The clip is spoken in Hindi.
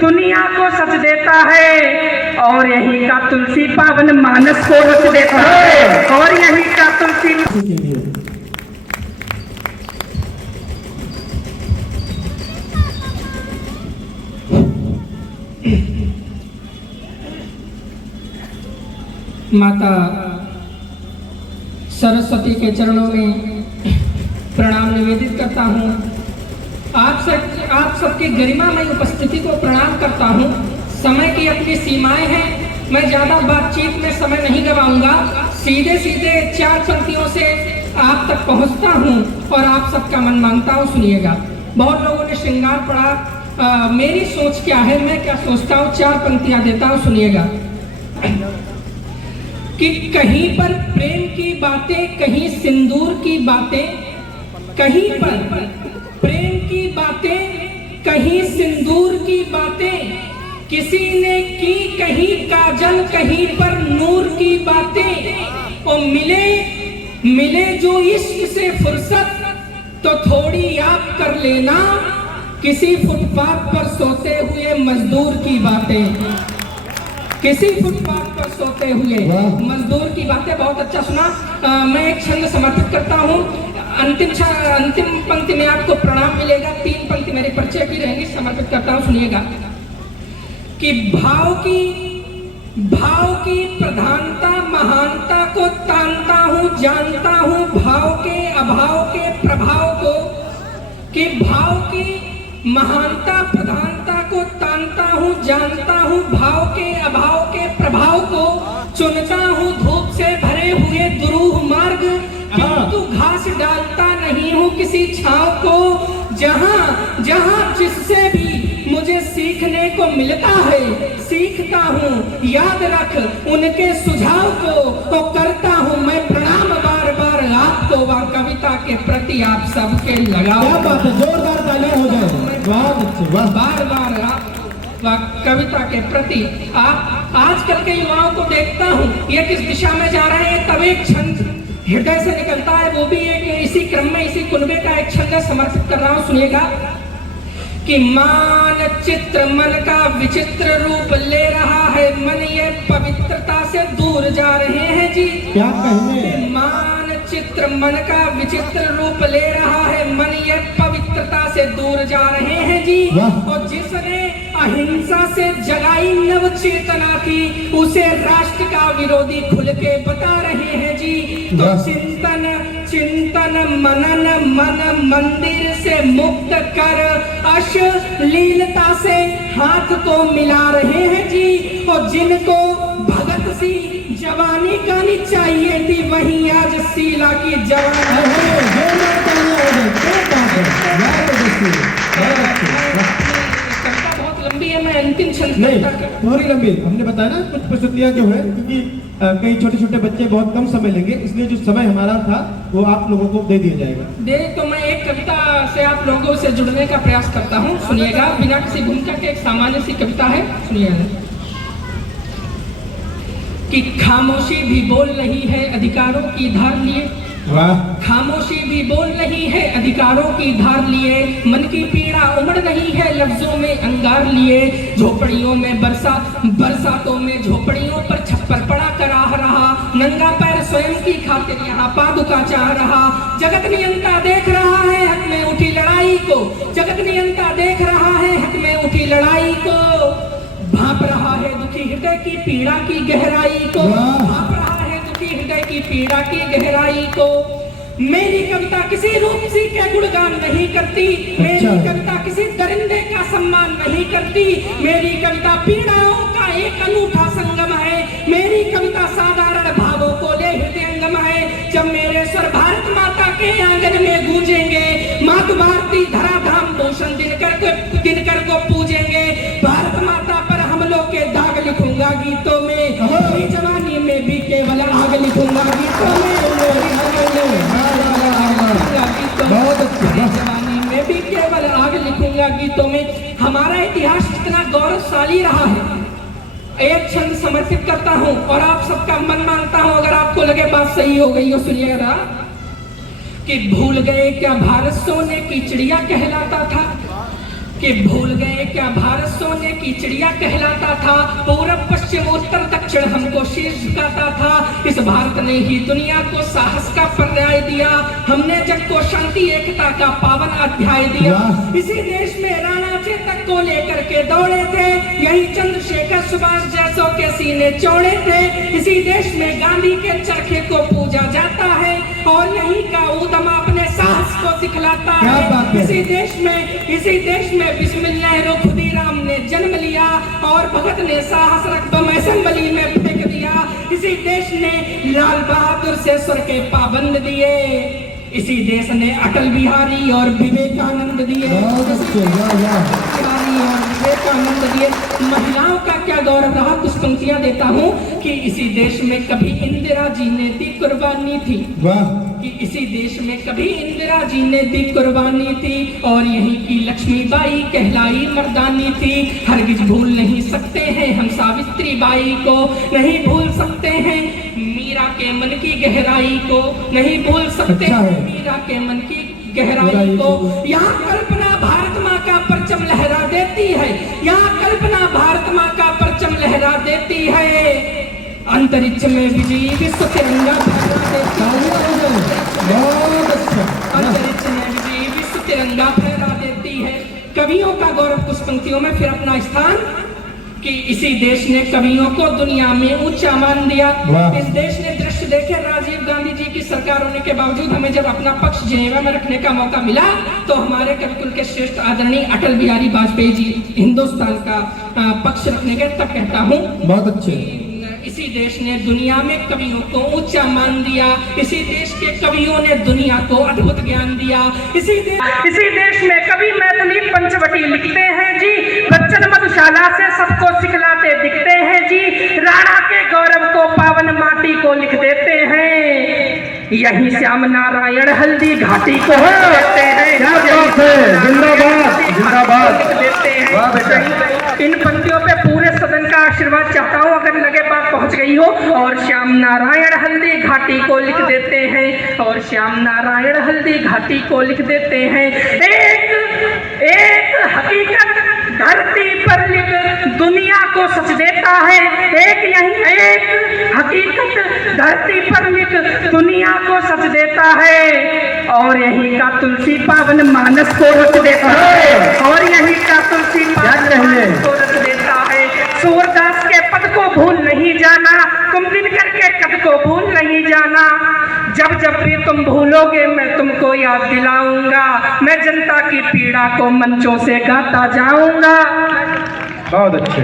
दुनिया को सच देता है, और यही का तुलसी पावन मानस को रच देता है, और यही का तुलसी। माता सरस्वती के चरणों में प्रणाम निवेदित करता हूँ। आप सबकी गरिमामय उपस्थिति को प्रणाम करता हूँ। समय की अपनी सीमाएं हैं, मैं ज़्यादा बातचीत में समय नहीं गवाऊंगा। सीधे सीधे 4 पंक्तियों से आप तक पहुँचता हूँ और आप सबका मन मांगता हूँ, सुनिएगा। बहुत लोगों ने श्रृंगार पढ़ा, मेरी सोच क्या है, मैं क्या सोचता हूँ, 4 पंक्तियाँ देता हूँ, सुनिएगा। कि कहीं पर प्रेम की बातें, कहीं सिंदूर की बातें, कहीं पर प्रेम की बातें, कहीं सिंदूर की बातें, किसी ने की कहीं काजल, कहीं पर नूर की बातें। और मिले जो इश्क से फुर्सत, तो थोड़ी याद कर लेना, किसी फुटपाथ पर सोते हुए मजदूर की बातें, किसी फुटपाथ पर सोते हुए मजदूर की बातें। बहुत अच्छा सुना। मैं एक छंद समर्पित करता हूँ। अंतिम पंक्ति में आपको प्रणाम मिलेगा। 3 पंक्ति मेरे परिचय की रहेंगी, समर्पित करता हूँ, सुनिएगा। कि भाव की प्रधानता महानता को तानता हूँ, जानता हूँ भाव के अभाव के प्रभाव को। कि भाव की महानता प्रधानता को तानता हूँ, जानता हूँ भाव के अभाव के प्रभाव को। चुनता हूँ धूप से भरे हुए दुरूह मार्ग, किंतु घास डालता नहीं हूँ किसी छांव को। जहाँ जिससे भी मुझे सीखने को मिलता है, सीखता हूँ, याद रख उनके सुझाव को। तो करता हूँ मैं प्रणाम बार बार आपको, वह कविता के प्रति आप सबके लगाओ। क्या बात है, जोरदार तालियां हो जाए। बहुत अच्छी, बार बार आप कविता के प्रति। आप आजकल के युवाओं को देखता हूँ, ये किस दिशा में जा रहे हैं, तब एक छंद हृदय से निकलता है, वो भी एक इसी क्रम में, इसी कुनबे का एक छंद समर्पित कर रहा हूँ, सुनिएगा। कि मानचित्र मन का विचित्र रूप ले रहा है, मन ये पवित्रता से दूर जा रहे हैं जी। क्या कहने? मानचित्र मन का विचित्र रूप ले रहा है, मन ये पवित्रता से दूर जा रहे हैं जी। और जिसने अहिंसा से जगाई नव चेतना की, उसे राष्ट्र का विरोधी खुल के बता रहे हैं जी। तो चिंतन मनन मन मंदिर से मुक्त कर, अश्लीलता से हाथ को मिला रहे हैं जी। और जिनको भगत सी जवानी गानी चाहिए थी, वहीं आज शीला की जवानी। बहुत लंबी है, मैं अंतिम छंद नहीं, थोड़ी लंबी। हमने बताया ना कुछ प्रस्तुतियां जो है, क्योंकि कई छोटे छोटे बच्चे बहुत कम समय लेंगे, इसलिए जो समय हमारा था वो आप लोगों को दे दिया जाएगा। तो मैं एक कविता से आप लोगों से जुड़ने का प्रयास करता हूँ, सुनिएगा। बिना किसी भूमिका के एक सामान्य सी कविता है, सुनिएगा। कि खामोशी भी बोल रही है अधिकारों की धार लिए, खामोशी भी बोल रही है अधिकारों की धार लिए। मन की पीड़ा उमड़ रही है लफ्जों में अंगार लिए। झोपड़ियों में बरसातों में झोपड़ियों पर छप्पर पड़ा कराह रहा, नंगा पैर स्वयं की खातिर यहाँ पादुका चाह रहा। जगत नियंता देख रहा है हक में उठी लड़ाई को, जगत नियंता देख रहा है हक में उठी लड़ाई को। भाप रहा है दुखी हृदय की पीड़ा की गहराई को, भाप रहा है दुखी हृदय की पीड़ा की गहराई को। मेरी कविता किसी रूपसी के गुणगान नहीं करती, मेरी कविता किसी दरिंदे का सम्मान नहीं करती। मेरी कविता पीड़ाओं का एक अनूठा संगम है, मेरी कविता साधारण भावों को ले हृदयंगम है। जब मेरे स्वर भारत माता के आंगन में गूंजेंगे, मातु भारती धराधाम भूषण दिनकर को पूजेंगे। भारत माता पर हमलों के दाग लिखूंगा गीतों में, अपनी जवानी में भी केवल आग लिखूंगा गीतों में। जवानी में भी केवल आग लिखूंगा गीतों में। हमारा इतिहास इतना गौरवशाली रहा है। एक छंद समर्पित करता हूँ और आप सबका मन मांगता हूँ, अगर आपको लगे बात सही हो गई हो, सुनिएगा। कि भूल गए क्या भारत सोने की चिड़िया कहलाता था, कि भूल गए क्या भारत सोने की चिड़िया कहलाता था, पूरब पश्चिम उत्तर दक्षिण हमको शीश झुकाता था। इस भारत ने ही दुनिया को साहस का पर्याय दिया, हमने जग को शांति एकता का पावन अध्याय दिया। इसी देश में राणा चेतक को लेकर के दौड़े थे, यही चंद्रशेखर सुभाष जैसों के सीने चौड़े थे। इसी देश में गांधी के चरखे को पूजा जाता है और यही का ऊधम अपने साहस को दिखलाता है। इसी देश में बिस्मिल्लाह खुदीराम ने जन्म लिया और भगत ने साहस रख बम असेंबली में फेंक दिया। इसी देश ने लाल बहादुर से स्वर के पाबंद दिए, इसी देश ने अटल बिहारी और विवेकानंद दिए। विवेकानंद दिए। महिलाओं का क्या गौरव रहा, कुछ पंक्तियां देता हूँ कि इसी देश में कभी इंदिरा जी ने दी कुर्बानी थी, कि इसी देश में कभी इंदिरा जी ने दी कुर्बानी थी और यहीं की लक्ष्मीबाई कहलाई मर्दानी थी। हरगिज भूल नहीं सकते हैं हम सावित्री बाई को, नहीं भूल सकते हैं मीरा के मन की गहराई को, नहीं भूल सकते हैं मीरा के मन की गहराई को। यहाँ कल्पना भारत माँ का परचम लहरा देती है, यहाँ कल्पना भारत माँ का परचम लहरा देती है। अंतरिक्ष में विजयी विश्व तिरंगा फहरा देती है, अंतरिक्ष में विजयी विश्व तिरंगा फहरा देती है। कवियों का गौरव कुछ पंक्तियों में, फिर अपना स्थान कि इसी देश ने कवियों को दुनिया में ऊंचा मान दिया। इस देश ने दृश्य देखे, राजीव गांधी जी की सरकार होने के बावजूद हमें जब अपना पक्ष जेनेवा में रखने का मौका मिला तो हमारे कविकुल के श्रेष्ठ आदरणीय अटल बिहारी वाजपेयी जी हिंदुस्तान का पक्ष रखने के तब कहता हूँ बहुत अच्छे। इसी देश ने दुनिया में कवियों को ऊंचा मान दिया, इसी देश के कवियों ने दुनिया को अद्भुत ज्ञान दिया। इसी देश में कवि मैथिली पंचवटी लिखते हैं जी, बच्चन मधुशाला से सबको सिखलाते दिखते हैं जी, राणा के गौरव को पावन माटी को लिख देते हैं, यही श्याम नारायण हल्दी घाटी को देते हैं। जिंदाबाद जिंदाबाद देते हैं। इन पंक्तियों पे पूरे सदन का आशीर्वाद चाहता हूँ, अगर लगे बात पहुँच गई हो। और श्याम नारायण हल्दी घाटी को लिख देते हैं, और श्याम नारायण हल्दी घाटी को लिख देते हैं। एक हकीकत धरती पर लिख दुनिया को सच देता है, एक हकीकत धरती पर लिख दुनिया को सच देता है, और यही का तुलसी पावन मानस को रच देता है, और यही का तुलसी पावन मानस को रच देता है। सूरदास के पद को भूल नहीं जाना, तुम दिनकर के कद को भूल नहीं जाना, जब जब भी तुम भूलोगे मैं तुमको याद दिलाऊंगा, मैं जनता की पीड़ा को मंचों से गाता जाऊंगा। बहुत अच्छे।